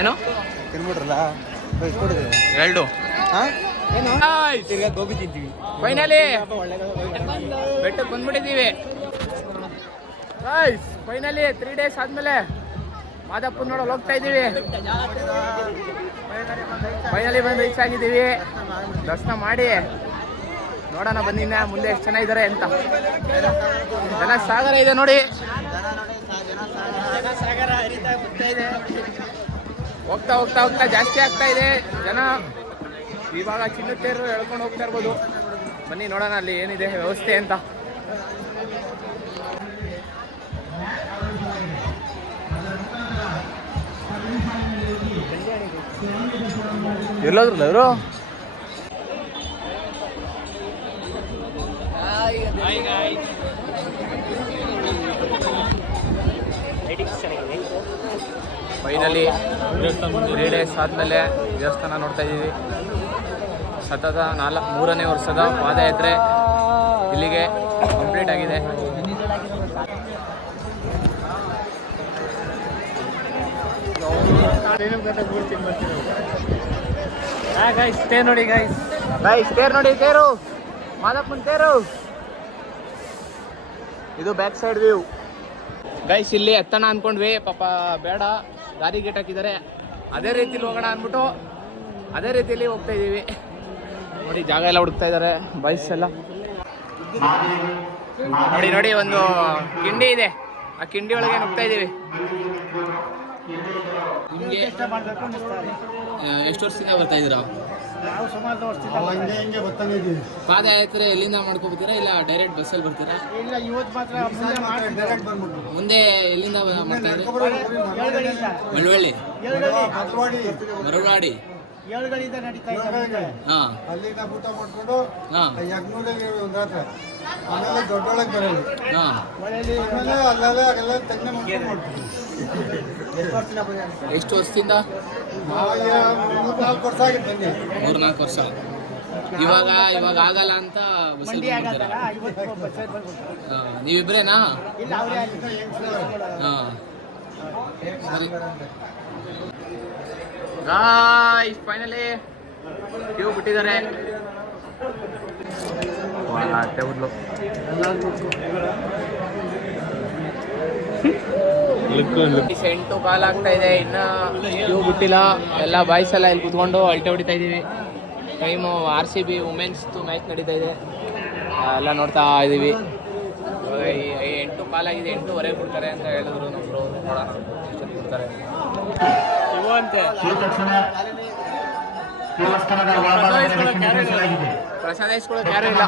ಏನು? ತಿನ್ಬಿಟ್ರಲ್ಲ ಇಸ್ಕೊಡಿದ್ರೆ ಎರಡು. ತಿರ್ಗಾ ಗೋಬಿ ತಿಂತೀವಿ. ಫೈನಲಿ ಬೆಟ್ಟಕ್ಕೆ ಬಂದ್ಬಿಟ್ಟಿದ್ದೀವಿ ಫೈನಲಿ ತ್ರೀ ಡೇಸ್ ಆದ್ಮೇಲೆ ಮಾದಪ್ಪನ ನೋಡಲು ಹೋಗ್ತಾ ಇದ್ದೀವಿ. ಫೈನಲಿ ಬಂದು ರೀಚ್ ಆಗಿದ್ದೀವಿ. ದರ್ಶನ ಮಾಡಿ. ನೋಡೋಣ ಬನ್ನಿ ಮುಂದೆ ಎಷ್ಟು ಜನ ಇದ್ದಾರೆ ಅಂತ. ಜನ ಸಾಗರ ಇದೆ ನೋಡಿ. ಹೋಗ್ತಾ ಹೋಗ್ತಾ ಹೋಗ್ತಾ ಜಾಸ್ತಿ ಆಗ್ತಾ ಇದೆ. ಜನ ಇವಾಗ ಚಿನ್ನತೆ ಎಳ್ಕೊಂಡು ಹೋಗ್ತಾ ಇರ್ಬೋದು. ಬನ್ನಿ ನೋಡೋಣ ಅಲ್ಲಿ ಏನಿದೆ ವ್ಯವಸ್ಥೆ ಅಂತ. ಎಲ್ಲೋದ್ರಲ್ಲ ಇವರು? ಫೈನಲಿ ತ್ರೀ ಡೇಸ್ ಆದಮೇಲೆ ದೇವಸ್ಥಾನ ನೋಡ್ತಾ ಇದ್ದೀವಿ. ಸತತ ನಾಲ್ಕು ಮೂರನೇ ವರ್ಷದ ಪಾದಯಾತ್ರೆ ಇಲ್ಲಿಗೆ ಕಂಪ್ಲೀಟ್ ಆಗಿದೆ. ಗಾಯ್ಸ್ ತೇ ನೋಡಿ ಗಾಯ್ಸ್ ಗಾಯ್ಸ್ ತೇರು ನೋಡಿ ತೇರು ಮಾದಪ್ಪನ ತೇರು ಇದು ಬ್ಯಾಕ್ ಸೈಡ್ ವ್ಯೂ ಗೈಸ್ ಇಲ್ಲಿ ಎತ್ತಣ ಅನ್ಕೊಂಡ್ವಿ. ಪಾಪ ಬೇಡ. ದಾರಿ ಗೇಟ್ ಹಾಕಿದ್ದಾರೆ. ಅದೇ ರೀತಿಲಿ ಹೋಗೋಣ ಅಂದ್ಬಿಟ್ಟು ಅದೇ ರೀತಿಯಲ್ಲಿ ಹೋಗ್ತಾ ಇದ್ದೀವಿ ನೋಡಿ ಜಾಗ ಎಲ್ಲ ಹುಡುಕ್ತಾ ಇದ್ದಾರೆ. ಬೈಸ್ ಎಲ್ಲ. ನೋಡಿ ನೋಡಿ ಒಂದು ಕಿಂಡಿ ಇದೆ. ಆ ಕಿಂಡಿ ಒಳಗೆ ನುಗ್ತಾ ಇದ್ದೀವಿ ನಿಮಗೆ ಎಷ್ಟು ವರ್ಷದಿಂದ ಬರ್ತಾ ಇದ್ದೀರಾ? ನಾವು ಸುಮಾರು ವರ್ಷದಿಂದ ಹಂಗೆ ಹಿಂಗೆ ಬರ್ತಾನೆ ಇದೀವಿ. ಪಾದಯಾತ್ರೆ ಎಲ್ಲಿಂದ ಮಾಡ್ಕೊಬೋತೀರಾ ಇಲ್ಲ ಡೈರೆಕ್ಟ್ ಬಸ್ಸಲ್ಲಿ ಬರ್ತೀರಾ? ಇಲ್ಲ ಇವತ್ತು ಮಾತ್ರ ಮುಂದೆ ಮಾಡ್ತಿದ್ದೆ. ಡೈರೆಕ್ಟ್ ಬಂದ್ಬಿಟ್ಟು. ಮುಂದೆ ಎಲ್ಲಿಂದ ಮಾಡ್ತಾ ಇದ್ದೀರಾ? ಏಳುಗಳಿಂದ ಮಳವಳ್ಳಿ ಏಳುಗಳಿ ಮರವಾಡಿ. ಏಳುಗಳಿಂದ ನಡೀತಾ ಇದೆ ಹಾ. ಅಲ್ಲಿಂದ ಊಟ ಮಾಡ್ಕೊಂಡು ಹಾ. ಯಜ್ಞೂರಲ್ಲಿ ಒಂದು ರಾತ್ರಿ. ಆಮೇಲೆ ದೊಡ್ಡೊಳಗೆ ಬರೋದು. ಹಾ. ಆಮೇಲೆ ಅಲ್ಲೆಲ್ಲ ಅಲ್ಲೆಲ್ಲ ತೆಂಗಿನ ಮಾಡ್ಕೊಂಡು ಮಾಡ್ತೀವಿ ಎಷ್ಟು ವರ್ಷದಿಂದ? ಮೂರ್ನಾಲ್ಕು ವರ್ಷ ಇವಾಗ ಇವಾಗ ಆಗಲ್ಲ ಅಂತ ನೀವಿಬ್ರೇನಾ? ಹಾಯ್ ಫೈನಲಿ ಕ್ಯೂ ಬಿಟ್ಟಿದ್ದಾರೆ. ಅಟ್ಟೆ ಎಂಟು ಕಾಲ್ ಆಗ್ತಾ ಇದೆ ಇನ್ನ ಕ್ಯೂ ಬಿಟ್ಟಿಲ್ಲ ಎಲ್ಲ ಬಾಯ್ಸ್ ಎಲ್ಲ ಇಲ್ಲಿ ಕುತ್ಕೊಂಡು ಅಲ್ಟೆ ಹೊಡಿತಾ ಇದೀವಿ ಟೈಮು ಆರ್ ಸಿ ಬಿ ವುಮೆನ್ಸ್ದು ಮ್ಯಾಚ್ ನಡೀತಾ ಇದೆ ಎಲ್ಲ ನೋಡ್ತಾ ಇದೀವಿ ಎಂಟು ಕಾಲಾಗಿದೆ ಎಂಟೂವರೆಗೆ ಬಿಡ್ತಾರೆ ಅಂತ ಹೇಳಿದ್ರು ನಮ್ಮರು ನೋಡೋಣ ಎಷ್ಟೊತ್ತು ಬಿಡ್ತಾರೆ ಪ್ರಸಾದ ಇಸ್ಕೊಳ್ಳೋಕೆ ಯಾರೂ ಇಲ್ಲ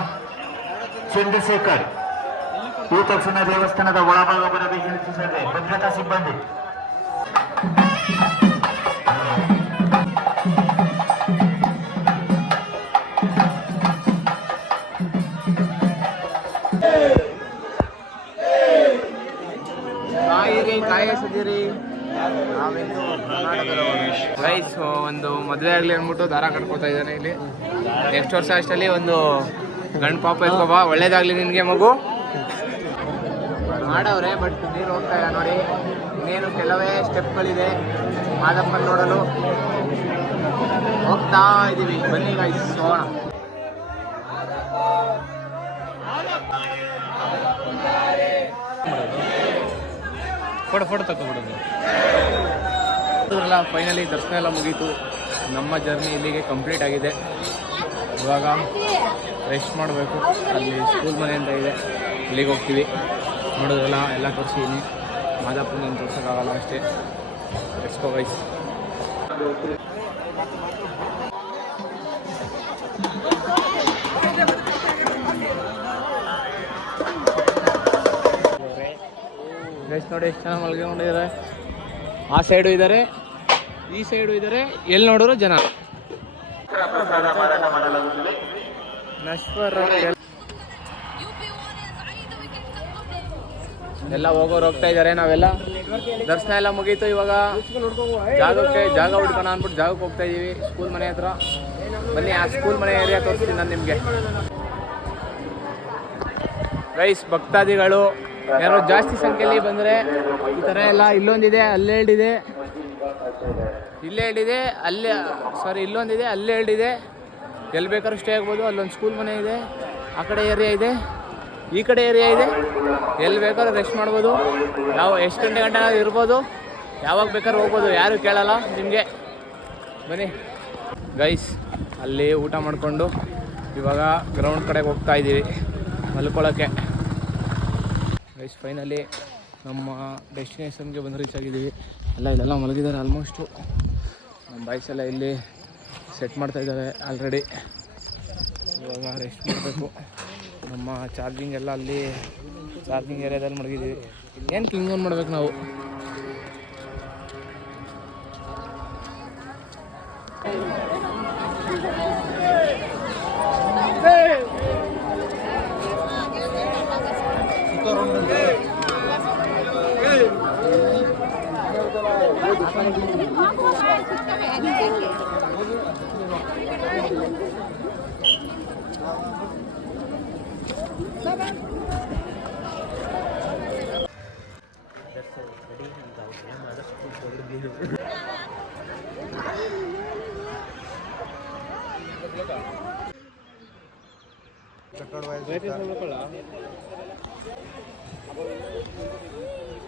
ಚಂದ್ರಶೇಖರ್ ಈ ತಕ್ಷಣ ದೇವಸ್ಥಾನದ ಒಳಭಾಗ ಬರಬೇಕು ಭದ್ರತಾ ಸಿಬ್ಬಂದಿ. ಕಾಯಿರಿ ಒಂದು ಮದುವೆ ಆಗಲಿ ಅಂದ್ಬಿಟ್ಟು ದಾರ ಕಟ್ಕೋತಾ ಇದ್ದಾನೆ ಇಲ್ಲಿ. ನೆಕ್ಸ್ಟ್ ವರ್ಷ ಅಷ್ಟಲ್ಲಿ ಒಂದು ಗಂಡು ಪಾಪ ಎತ್ಕೋಬ ಒಳ್ಳೇದಾಗ್ಲಿ ನಿನ್ಗೆ ಮಗು. ಮಾಡವ್ರೆ ಬಟ್ ನೀರು ಹೋಗ್ತಾ ಇಲ್ಲ ನೋಡಿ. ಇನ್ನೇನು ಕೆಲವೇ ಸ್ಟೆಪ್ಗಳಿದೆ ಮಾದಪ್ಪನ ನೋಡಲು ಹೋಗ್ತಾ ಇದ್ದೀವಿ ಬನ್ನಿ ಗೈಸ್ ಹೋಗೋಣ. ಫೋಟೋ ಫೋಟೋ ಎಲ್ಲ ಫೈನಲಿ ದರ್ಶನ ಎಲ್ಲ ಮುಗೀತು. ನಮ್ಮ ಜರ್ನಿ ಇಲ್ಲಿಗೆ ಕಂಪ್ಲೀಟ್ ಆಗಿದೆ. ಇವಾಗ ರೆಸ್ಟ್ ಮಾಡಬೇಕು. ಅಲ್ಲಿ ಸ್ಕೂಲ್ ಮನೆ ಇದೆ. ಇಲ್ಲಿಗೆ ಹೋಗ್ತೀವಿ. ನೋಡಿದ್ರಲ್ಲ ಎಲ್ಲ ತೋರಿಸಿದ್ದೀನಿ ಮಾದಾಪುರ ಏನು ತೋರ್ಸೋಕ್ಕಾಗಲ್ಲ ಅಷ್ಟೇ. ಎಕ್ಸ್ಪೋ ವೈಸ್ ಗೈಸ್ ನೋಡಿ ಎಷ್ಟು ಜನ ಮಲ್ಕೊಂಡಿದ್ದಾರೆ ಆ ಸೈಡು ಇದ್ದಾರೆ. ಈ ಸೈಡು ಇದ್ದಾರೆ. ಎಲ್ಲಿ ನೋಡಿದ್ರು ಜನ. ಎಲ್ಲ ಹೋಗೋರು ಹೋಗ್ತಾ ಇದ್ದಾರೆ, ನಾವೆಲ್ಲ. ದರ್ಶನ ಎಲ್ಲ ಮುಗೀತು ಇವಾಗ. ಜಾಗಕ್ಕೆ ಜಾಗ ಹುಡ್ಕೋಣ ಅಂದ್ಬಿಟ್ಟು ಜಾಗಕ್ಕೆ ಹೋಗ್ತಾ ಇದೀವಿ ಸ್ಕೂಲ್ ಮನೆ ಹತ್ರ. ಬನ್ನಿ, ಆ ಸ್ಕೂಲ್ ಮನೆ ಏರಿಯಾ ತೋರಿಸ್ತೀನಿ ನಾನು ನಿಮಗೆ. ರೈಸ್ ಭಕ್ತಾದಿಗಳು, ಯಾರೋ ಜಾಸ್ತಿ ಸಂಖ್ಯೆಯಲ್ಲಿ ಬಂದರೆ ಈ ಥರ ಎಲ್ಲ ಇಲ್ಲೊಂದಿದೆ ಇಲ್ಲೇ ಹೇಳಿದೆ, ಅಲ್ಲೇ ಸಾರಿ ಇಲ್ಲೊಂದಿದೆ, ಅಲ್ಲೇ ಎರಡಿದೆ ಎಲ್ಲಿ ಬೇಕಾದ್ರೂ ಸ್ಟೇ ಆಗ್ಬೋದು, ಅಲ್ಲೊಂದು ಸ್ಕೂಲ್ ಮನೆ ಇದೆ, ಆ ಕಡೆ ಏರಿಯಾ ಇದೆ. ಈ ಕಡೆ ಏರಿಯಾ ಇದೆ. ಎಲ್ಲಿ ಬೇಕಾದ್ರೂ ರೆಸ್ಟ್ ಮಾಡ್ಬೋದು. ನಾವು ಎಷ್ಟು ಗಂಟೆ ಗಂಟೆ ಇರ್ಬೋದು. ಯಾವಾಗ ಬೇಕಾದ್ರೂ ಹೋಗ್ಬೋದು. ಯಾರು ಕೇಳಲ್ಲ. ನಿಮಗೆ. ಬನ್ನಿ. ಗೈಸ್ ಅಲ್ಲಿ ಊಟ ಮಾಡಿಕೊಂಡು ಇವಾಗ ಗ್ರೌಂಡ್ ಕಡೆಗೆ ಹೋಗ್ತಾ ಇದ್ದೀವಿ. ಮಲ್ಕೊಳ್ಳೋಕ್ಕೆ ಗೈಸ್ ಫೈನಲಿ ನಮ್ಮ ಡೆಸ್ಟಿನೇಷನ್ಗೆ ಬಂದು ರೀಚ್ ಆಗಿದ್ದೀವಿ. ಎಲ್ಲ ಇಲ್ಲೆಲ್ಲ ಮಲಗಿದ್ದಾರೆ ಆಲ್ಮೋಸ್ಟು ನಮ್ಮ ಬೈಕ್ಸ್ ಎಲ್ಲ ಇಲ್ಲಿ ಸೆಟ್ ಮಾಡ್ತಾ ಇದ್ದಾರೆ ಆಲ್ರೆಡಿ ಇವಾಗ ರೆಸ್ಟ್ ಮಾಡಬೇಕು. ನಮ್ಮ ಚಾರ್ಜಿಂಗ್ ಎಲ್ಲ ಅಲ್ಲಿ ಚಾರ್ಜಿಂಗ್ ಏರಿಯಾದಲ್ಲಿ ಮಡಗಿದ್ದೀವಿ ಏನು ಹಿಂಗೆ ಆನ್ ಮಾಡ್ಬೇಕು ನಾವು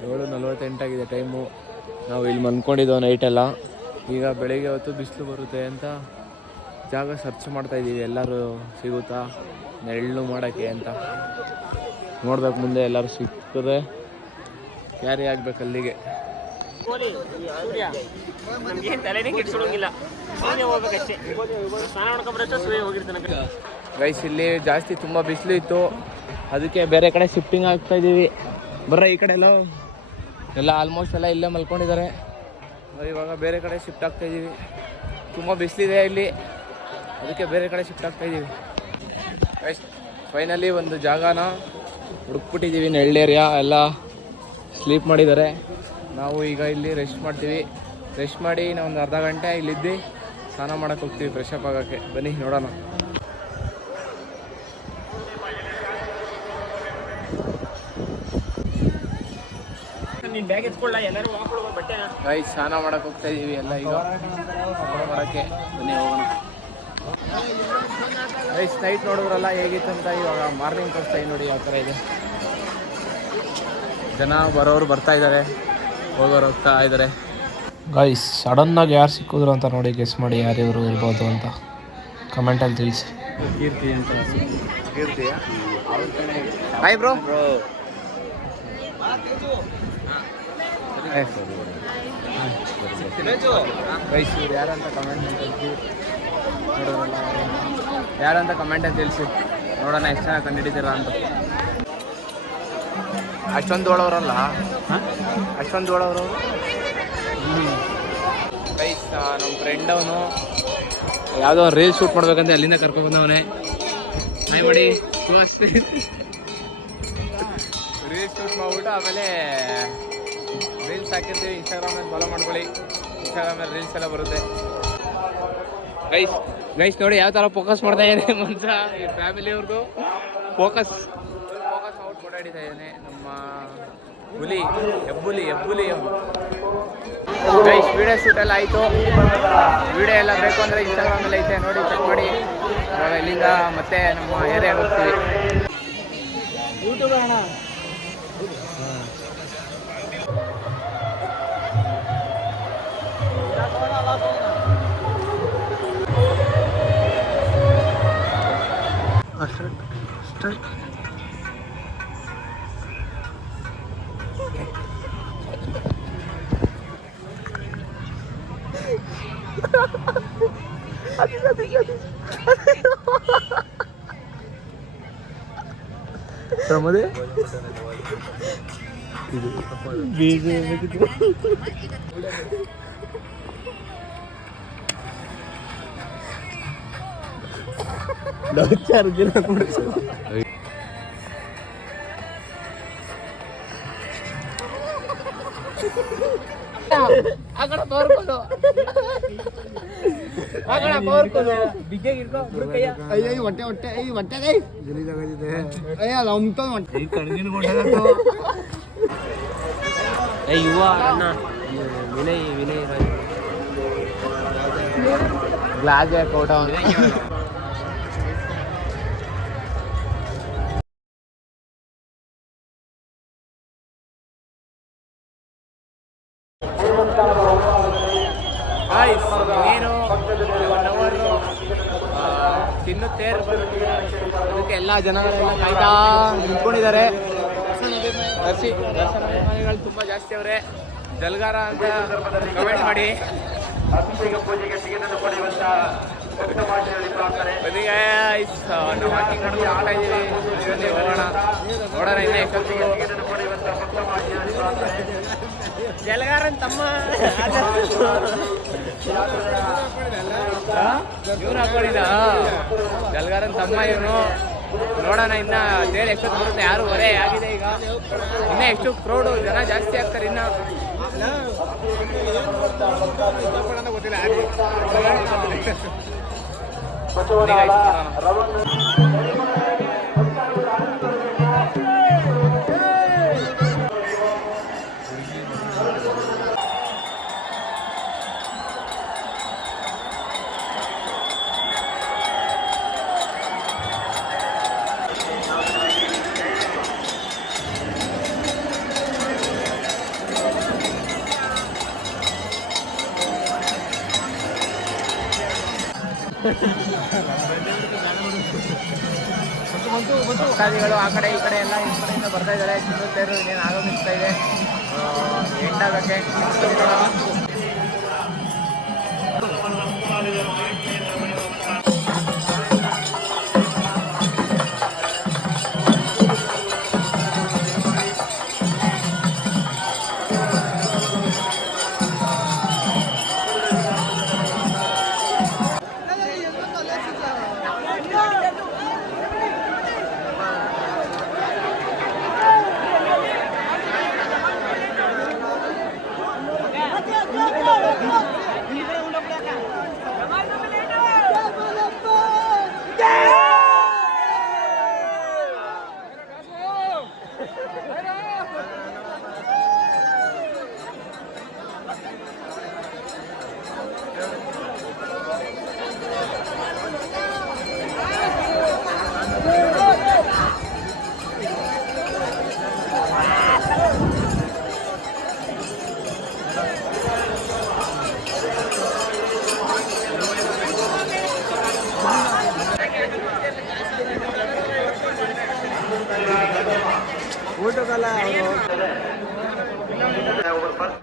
ಏಳು ನಲ್ವತ್ತೆಂಟಾಗಿದೆ ಟೈಮು ನಾವು ಇಲ್ಲಿ ಮನ್ಕೊಂಡಿದ್ದೆವು ನೈಟೆಲ್ಲ ಈಗ ಬೆಳಿಗ್ಗೆ ಹೊತ್ತು ಬಿಸಿಲು ಬರುತ್ತೆ ಅಂತ ಜಾಗ ಸರ್ಚ್ ಮಾಡ್ತಾ ಇದ್ದೀವಿ. ಎಲ್ಲರೂ ಸಿಗುತ್ತಾ? ನೆರಳು ಮಾಡೋಕ್ಕೆ ಅಂತ. ನೋಡ್ಬೇಕು ಮುಂದೆ ಎಲ್ಲರೂ ಸಿಗ್ತದೆ. ಕ್ಯಾರಿ ಆಗ್ಬೇಕು ಅಲ್ಲಿಗೆ. ನಮ್ಗೇನ್ ತಲೆನೇ ಕೆಡ್ಸಿಡೋಂಗಿಲ್ಲ ಸೂರ್ಯ ಹೋಗ್ಬೇಕಷ್ಟೇ. ಸ್ನಾನ ಸೂರ್ಯ ಹೋಗಿರ್ತಾನೆ. ಗೈಸ್ ಇಲ್ಲಿ ಜಾಸ್ತಿ ತುಂಬ ಬಿಸಿಲು ಇತ್ತು. ಅದಕ್ಕೆ ಬೇರೆ ಕಡೆ ಶಿಫ್ಟಿಂಗ್ ಆಗ್ತಾ ಇದೀವಿ. ಬರ್ರ ಈ ಕಡೆ ಎಲ್ಲ. ಎಲ್ಲ ಆಲ್ಮೋಸ್ಟ್ ಎಲ್ಲ ಇಲ್ಲೇ ಮಲ್ಕೊಂಡಿದ್ದಾರೆ. ಇವಾಗ ಬೇರೆ ಕಡೆ ಶಿಫ್ಟ್ ಆಗ್ತಾ ಇದ್ದೀವಿ ತುಂಬ ಬಿಸಿಲಿದೆ ಇಲ್ಲಿ. ಅದಕ್ಕೆ ಬೇರೆ ಕಡೆ ಶಿಫ್ಟ್ ಆಗ್ತಾ ಇದೀವಿ. ಫೈನಲಿ ಒಂದು ಜಾಗನ ಹುಡುಕ್ಬಿಟ್ಟಿದ್ದೀವಿ ನೆಳ್ಳೇರಿಯಾ ಎಲ್ಲ ಸ್ಲೀಪ್ ಮಾಡಿದ್ದಾರೆ. ನಾವು ಈಗ ಇಲ್ಲಿ ರೆಸ್ಟ್ ಮಾಡ್ತೀವಿ. ರೆಸ್ಟ್ ಮಾಡಿ ನಾವು ಒಂದು ಅರ್ಧ ಗಂಟೆ ಇಲ್ಲಿದ್ದು. ಸ್ನಾನ ಮಾಡೋಕ್ಕೆ ಹೋಗ್ತೀವಿ ಫ್ರೆಶ್ ಅಪ್ ಆಗೋಕ್ಕೆ. ಬನ್ನಿ ನೋಡೋಣ. ಗೈಸ್ ಸ್ನಾನ ಮಾಡಕ್ ಹೋಗ್ತಾ ಇದೀವಿ ಎಲ್ಲ ಈಗ. ಸ್ನಾನ ಮಾಡಕ್ಕೆ ಬನ್ನಿ ಹೋಗೋಣ. ರೈಸ್ ನೈಟ್ ನೋಡಿದ್ರಲ್ಲ ಹೇಗಿತ್ತು ಅಂತ ಇವಾಗ ಮಾರ್ನಿಂಗ್ ತೋರಿಸ್ತಾ ನೋಡಿ ಯಾವ ಥರ ಇದೆ. ಜನ ಬರೋರು ಬರ್ತಾ ಇದ್ದಾರೆ. ಹೋಗೋರು ಹೋಗ್ತಾ ಇದ್ದಾರೆ. ಗೈಸ್ ಸಡನ್ನಾಗಿ ಯಾರು ಸಿಕ್ಕಿದ್ರು ಅಂತ ನೋಡಿ ಗೆಸ್ ಮಾಡಿ ಯಾರಿವರು ಇರ್ಬೋದು ಅಂತ ಕಮೆಂಟಲ್ಲಿ ತಿಳಿಸಿ. ಹಾಯ್ ಬ್ರೋ ಗೈಸ್ ಇವ್ರು ಯಾರಂತ ಕಮೆಂಟ್ ಅಂತ ತಿಳಿಸಿ. ನೋಡೋರಲ್ಲ ಯಾರಂತ ಕಮೆಂಟ್ ಅಂತ ತಿಳಿಸಿ. ನೋಡೋಣ ಎಷ್ಟು ಜನ ಕಂಡುಹಿಡಿತೀರಾ ಅಂತ. ಅಷ್ಟೊಂದು ಓಡೋರಲ್ಲ ಅಷ್ಟೊಂದು ಓಡೋರು ಗೈಸ್ ನಮ್ಮ ಫ್ರೆಂಡ್ ಅವನು ಯಾವುದೋ ಒಂದು ರೀಲ್ ಶೂಟ್ ಮಾಡ್ಬೇಕಂತ ಅಲ್ಲಿಂದ ಕರ್ಕೊಂಡು ಬಂದವನೇ. ಮಾಡಿ ರೀಲ್ ಶೂಟ್ ಮಾಡ್ಬಿಟ್ಟು ಆಮೇಲೆ ರೀಲ್ಸ್ ಹಾಕಿರ್ತೀವಿ ಇನ್ಸ್ಟಾಗ್ರಾಮಲ್ಲಿ ಫಾಲೋ ಮಾಡ್ಕೊಳ್ಳಿ. ಇನ್ಸ್ಟಾಗ್ರಾಮಲ್ಲಿ ರೀಲ್ಸ್ ಎಲ್ಲ ಬರುತ್ತೆ. ಗೈಸ್ ಗೈಸ್ ನೋಡಿ ಯಾವ ಥರ ಫೋಕಸ್ ಮಾಡ್ತಾ ಇದ್ದೀನಿ ಮಂತ್ರ ಈ ಫ್ಯಾಮಿಲಿಯವ್ರದ್ದು ಫೋಕಸ್ ಔಟ್ ಇದ್ದಾನೆ ನಮ್ಮ ಹುಲಿ ಹೆಬ್ಬುಲಿ ಹೆಬ್ಬುಲಿ ಗೈಸ್ ವಿಡಿಯೋ ಶೂಟ್ ಎಲ್ಲ ಆಯಿತು. ವಿಡಿಯೋ ಎಲ್ಲ ಬೇಕು ಅಂದರೆ ಇನ್ಸ್ಟಾಗ್ರಾಮಲ್ಲಿ ಐತೆ. ನೋಡಿ ಚೆಕ್ ಮಾಡಿ. ಇವಾಗ ಇಲ್ಲಿಂದ ಮತ್ತೆ ನಮ್ಮ ಏರಿಯಾಗೆ ಹೋಗ್ತೀವಿ. ನಮ್ಮದೇ ಆ ಕಡೆ ತೋರ್ಬೋದು ಅಯ್ಯ ಹೊಟ್ಟೆ ಹೊಟ್ಟೆ ಗಲೀಜಾಗಿದೆ ಅಯ್ಯ ನಮ್ತ ಹೊಟ್ಟೆ. ಯುವ ಅಣ್ಣ ವಿನಯ್ ವಿನಯ್ ಗ್ಲಾಸ್ ತಿನ್ನುತ್ತೇರ್ ಅದಕ್ಕೆ ಎಲ್ಲ ಜನಗಳೆಲ್ಲ ಕಾಯ್ತಾ ನಿಂತ್ಕೊಂಡಿದ್ದಾರೆ. ದರ್ಶಿ ದರ್ಶನಗಳು ತುಂಬ ಜಾಸ್ತಿ ಅವರೇ. ಜಲ್ಗಾರ ಅಂತ ಕಮೆಂಟ್ ಮಾಡಿ. ನೋಡೋಣ ಜಲಗಾರನ್ ತಮ್ಮ. ಇವ್ರು ಹಾಕೊಂಡಿದ್ದ? ಜಲ್ಗಾರನ್ ತಮ್ಮ ಇವನು. ನೋಡೋಣ ಇನ್ನ ದೇರ್ ಎಷ್ಟೊತ್ತು ಬರುತ್ತೆ ಯಾರು ಹೊರೆ ಆಗಿದೆ ಈಗ. ಇನ್ನ ಎಷ್ಟು ಕ್ರೌಡ್ ಜನ ಜಾಸ್ತಿ ಆಗ್ತಾರೆ ಇನ್ನ. ಬನ್ನಿ ಭಕ್ತಾದಿಗಳು ಆ ಕಡೆ ಈ ಕಡೆ ಎಲ್ಲ ಈ ಕಡೆಯಿಂದ ಬರ್ತಾ ಇದ್ದಾರೆ. ಚಿನ್ನತೇರು ಇನ್ನೇನು ಆಗಮಿಸ್ತಾ ಇದೆ. ಎಂಟಾಗಕ್ಕೆ. ஒரு பர்ஸ்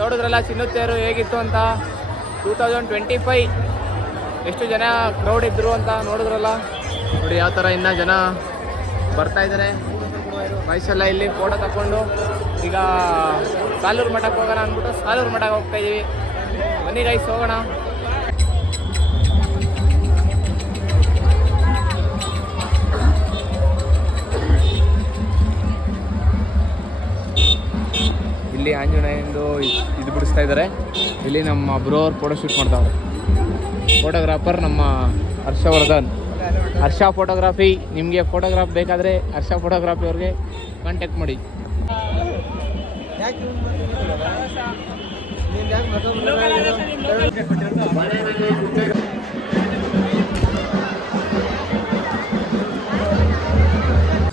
ನೋಡಿದ್ರಲ್ಲ ಚಿನ್ನುತ್ತೇರು ಹೇಗಿತ್ತು ಅಂತ? ಟೂ ತೌಸಂಡ್ ಟ್ವೆಂಟಿ ಫೈ ಎಷ್ಟು ಜನ ಕ್ರೌಡ್ ಇದ್ರು ಅಂತ ನೋಡಿದ್ರಲ್ಲ? ನೋಡಿ, ಯಾವ ಥರ ಇನ್ನೂ ಜನ ಬರ್ತಾ ಇದ್ದಾರೆ ವಯಸ್ಸೆಲ್ಲ ಇಲ್ಲಿ ಫೋಟೋ ತಗೊಂಡು ಈಗ ಸಾಲೂರು ಮಠಕ್ಕೆ ಹೋಗೋಣ ಅಂದ್ಬಿಟ್ಟು ಸಾಲೂರು ಮಠಕ್ಕೆ ಹೋಗ್ತಾ ಇದ್ದೀವಿ ಬನ್ನಿ ಗೈಸ್ ಹೋಗೋಣ. ಇಲ್ಲಿ ಆಂಜನೇಯಂದು ಇದು ಬಿಡಿಸ್ತಾ ಇದ್ದಾರೆ. ಇಲ್ಲಿ ನಮ್ಮ ಬ್ರೋರ್ ಫೋಟೋ ಶೂಟ್ ಮಾಡ್ತಾವ್ರೆ. ಫೋಟೋಗ್ರಾಫರ್ ನಮ್ಮ ಹರ್ಷವರ್ಧನ್. ಹರ್ಷ ಫೋಟೋಗ್ರಾಫಿ ನಿಮಗೆ ಫೋಟೋಗ್ರಾಫ್ ಬೇಕಾದರೆ ಹರ್ಷ ಫೋಟೋಗ್ರಾಫಿ ಅವ್ರಿಗೆ ಕಾಂಟ್ಯಾಕ್ಟ್ ಮಾಡಿ.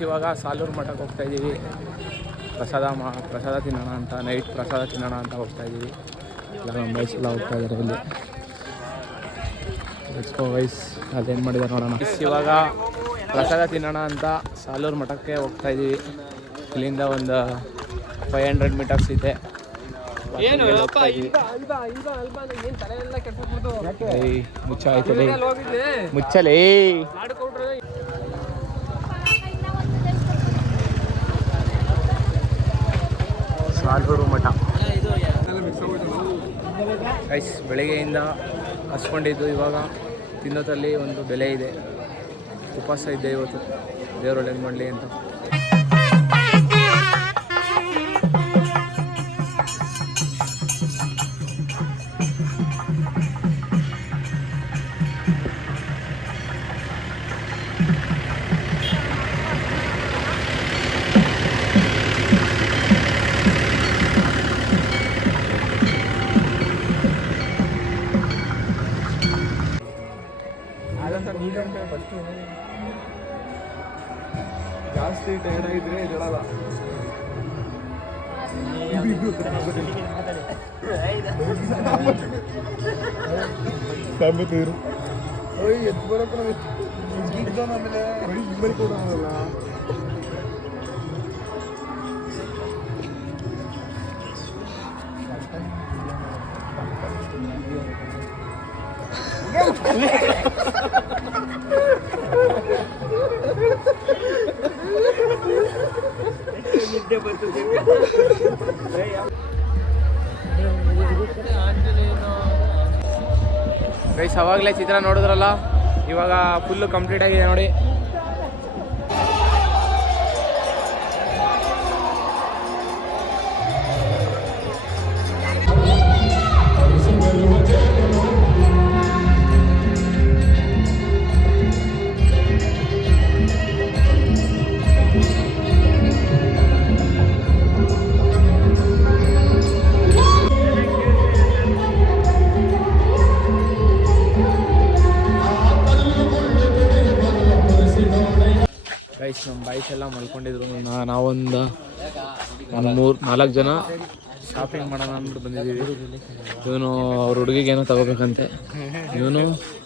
ಇವಾಗ ಸಾಲೂರು ಮಠಕ್ಕೆ ಹೋಗ್ತಾ ಇದ್ದೀವಿ? ಪ್ರಸಾದ ಮಾ, ಪ್ರಸಾದ ತಿನ್ನೋಣ ಅಂತ, ನೈಟ್ ಪ್ರಸಾದ ತಿನ್ನೋಣ ಅಂತ ಹೋಗ್ತಾ ಇದ್ದೀವಿ. ಎಲ್ಲ ಹೋಗ್ತಾ ಇದ್ದಾರೆ ಇಲ್ಲಿ. ವೈಸ್ ಅದೇನು ಮಾಡಿದ್ದಾರೆ ನೋಡೋಣ. ಇವಾಗ ಪ್ರಸಾದ ತಿನ್ನೋಣ ಅಂತ ಸಾಲೂರು ಮಠಕ್ಕೆ ಹೋಗ್ತಾ ಇದ್ದೀವಿ. ಇಲ್ಲಿಂದ ಒಂದು ಫೈವ್ ಹಂಡ್ರೆಡ್ ಮೀಟರ್ಸ್ ಇದೆ. ಏನು ಮುಚ್ಚ ಆಯ್ತದೆ ಮುಚ್ಚಲೇ. ಸಾಲೂರು ಮಠ. ಐಸ್ ಬೆಳಗ್ಗೆಯಿಂದ ಹಸ್ಕೊಂಡಿದ್ದು ಇವಾಗ ತಿನ್ನೋದ್ರಲ್ಲಿ ಒಂದು ಬೆಲೆ ಇದೆ. ಉಪವಾಸ ಇದೆ ಇವತ್ತು. ದೇವ್ರು ಒಳ್ಳೇದು ಮಾಡಲಿ ಅಂತ. ಓಯ್ ಎದ್ದು ಬರಕ್ಕೆ ನಾವು ಆಮೇಲೆ ಬರೀ ಇಬ್ಬರಿ ಕೊಡೋಲ್ಲ ಗೈಸ್ ಅವಾಗಲೇ ಚಿತ್ರ ನೋಡಿದ್ರಲ್ಲ ಇವಾಗ ಫುಲ್ಲು ಕಂಪ್ಲೀಟ್ ಆಗಿದೆ ನೋಡಿ. ಮಲ್ಕೊಂಡಿದ್ರು. ನಾವೊಂದು ಒಂದು ಮೂರು, ನಾಲ್ಕು ಜನ ಶಾಪಿಂಗ್ ಮಾಡೋಣ ಅಂದ್ಬಿಟ್ಟು ಬಂದಿದ್ದೀವಿ. ಇವನು ಅವ್ರ ಹುಡುಗಿಗೆ ಏನೋ ತಗೋಬೇಕಂತೆ. ಇವನು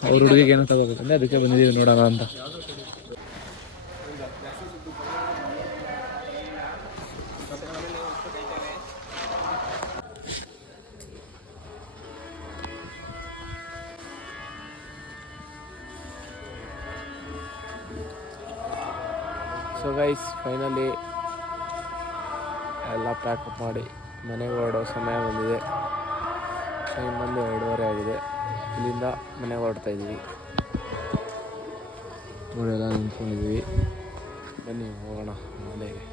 ಅವ್ರ ಹುಡುಗಿಗೆ ಏನೋ ತಗೋಬೇಕಂತೆ. ಅದಕ್ಕೆ ಬಂದಿದ್ದೀವಿ ನೋಡೋಣ ಅಂತ. ಸೊ ಗೈಸ್ ಫೈನಲಿ ಎಲ್ಲ ಪ್ಯಾಕಪ್ ಮಾಡಿ ಮನೆಗೆ ಹೊರಡೋ ಸಮಯ ಬಂದಿದೆ. ಟೈಮ್ ಬಂದು ಎರಡೂವರೆ ಆಗಿದೆ. ಇಲ್ಲಿಂದ ಮನೆಗೆ ಹೊರಡ್ತಾ ಇದ್ದೀವಿ. ಊರೆಲ್ಲ ನಿಂತ್ಕೊಂಡಿದ್ದೀವಿ. ಬನ್ನಿ, ಹೋಗೋಣ ಮನೆಗೆ.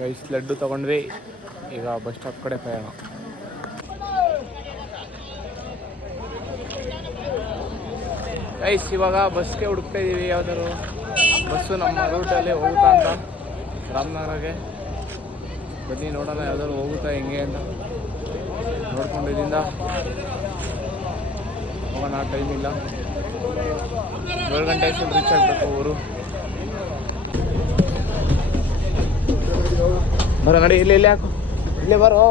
ಗೈಸ್ ಲಡ್ಡು ತಗೊಂಡ್ವಿ. ಈಗ ಬಸ್ ಸ್ಟಾಪ್ ಕಡೆ ಪ್ರಯಾಣ. ಗೈಸ್ ಇವಾಗ ಬಸ್ಗೆ ಹುಡುಕ್ತಾ ಇದ್ದೀವಿ ಯಾವ್ದಾದ್ರು ಬಸ್ಸು ನಮ್ಮ ರೂಟಲ್ಲಿ ಹೋಗುತ್ತಾ ಅಂತ. ರಾಮನಗರಗೆ. ಬನ್ನಿ, ನೋಡೋಣ ಯಾವ್ದಾದ್ರು ಹೋಗುತ್ತಾ, ಹೆಂಗೆ ಅಂತ. ನೋಡ್ಕೊಂಡು ಹೋಗೋಣ ಆ ಟೈಮ್ ಇಲ್ಲ. ಏಳು ಗಂಟೆ ಅಷ್ಟೊಂದು ರೀಚ್ ಆಗಬೇಕು ಊರು. ಬರೋ, ನಡಿ, ಇಲ್ಲೇ ಇಲ್ಲೇ ಹಾಕು. ಇಲ್ಲೇ ಬರೋ.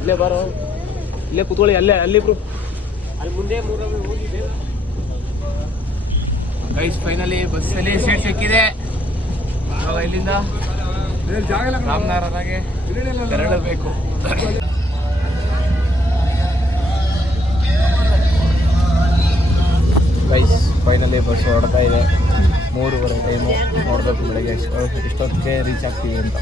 ಇಲ್ಲೇ ಬರೋ. ಇಲ್ಲೇ ಕೂತ್ಕೊಳ್ಳಿ, ಅಲ್ಲೇ, ಅಲ್ಲಿ ಮುಂದೆ ಗೈಸ್ ಫೈನಲಿ ಬಸ್ಸಲ್ಲಿ ಸೀಟ್ ಸಿಕ್ಕಿದೆ. ನಾವು ಇಲ್ಲಿಂದ ರಾಮನಾರಾಗೆ ತೆರಳಬೇಕು. ಗೈಸ್ ಫೈನಲಿ ಬಸ್ ಹೊಡ್ತಾ ಇದೆ. ಮೂರುವರೆ ಟೈಮು ನೋಡಬೇಕು ಬೆಳಗ್ಗೆ. ಎಷ್ಟು ಇಷ್ಟೊತ್ತಿಗೆ ರೀಚ್ ಆಗ್ತೀವಿ ಅಂತ.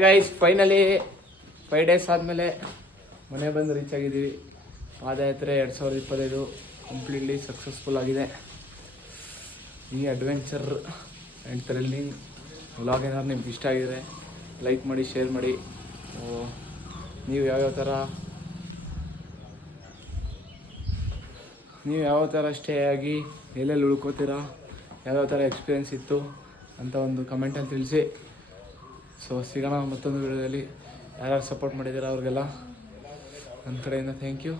Hi guys finally five days ಆದಮೇಲೆ ಮನೆ ಬಂದು ರೀಚ್ ಆಗಿದ್ದೀವಿ. ಪಾದಯಾತ್ರೆ ಎರಡು ಸಾವಿರದ ಇಪ್ಪತ್ತೈದು ಕಂಪ್ಲೀಟ್ಲಿ ಸಕ್ಸಸ್ಫುಲ್ ಆಗಿದೆ. ಈ ಅಡ್ವೆಂಚರ್ ಆ್ಯಂಡ್ ಥ್ರಿಲ್ಲಿಂಗ್ ವ್ಲಾಗ್ ಏನಾದ್ರು ನಿಮ್ಗೆ ಇಷ್ಟ ಆಗಿದೆ ಲೈಕ್ ಮಾಡಿ ಶೇರ್ ಮಾಡಿ. ನೀವು ಯಾವ್ಯಾವ ಥರ ನೀವು ಯಾವ ಥರ ಸ್ಟೇ ಆಗಿ ಎಲ್ಲೆಲ್ಲಿ ಉಳ್ಕೋತೀರಾ, ಯಾವ್ಯಾವ ಥರ ಎಕ್ಸ್ಪೀರಿಯೆನ್ಸ್ ಇತ್ತು ಅಂತ ಒಂದು ಕಮೆಂಟಲ್ಲಿ ತಿಳಿಸಿ. ಸೊ ಸಿಗೋಣ ಮತ್ತೊಂದು ವಿಡಿಯೋದಲ್ಲಿ. ಯಾರ್ಯಾರು ಸಪೋರ್ಟ್ ಮಾಡಿದ್ದೀರಾ ಅವ್ರಿಗೆಲ್ಲ? ನನ್ನ ಕಡೆಯಿಂದ ಥ್ಯಾಂಕ್ ಯು